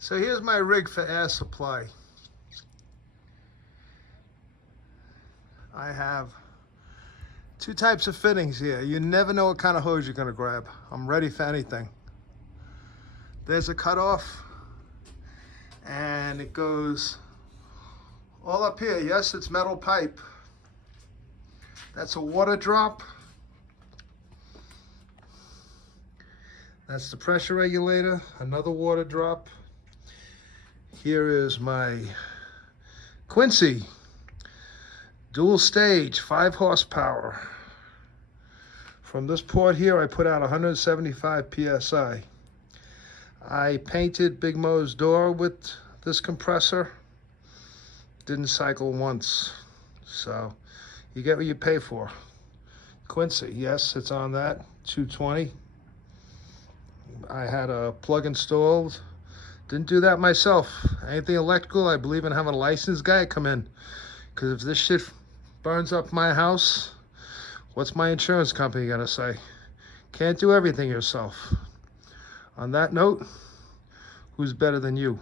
So here's my rig for air supply. I have two types of fittings here. You never know what kind of hose you're gonna grab. I'm ready for anything. There's a cutoff, and it goes all up here. Yes, it's metal pipe. That's a water drop. That's the pressure regulator, another water drop. Here is my Quincy dual stage, 5 horsepower. From this port here, I put out 175 PSI. I painted Big Mo's door with this compressor. Didn't cycle once. So you get what you pay for. Quincy, yes, it's on that, 220. I had a plug installed. Didn't do that myself. Anything electrical, I believe in having a licensed guy come in. Because if this shit burns up my house, what's my insurance company gonna say? Can't do everything yourself. On that note, who's better than you?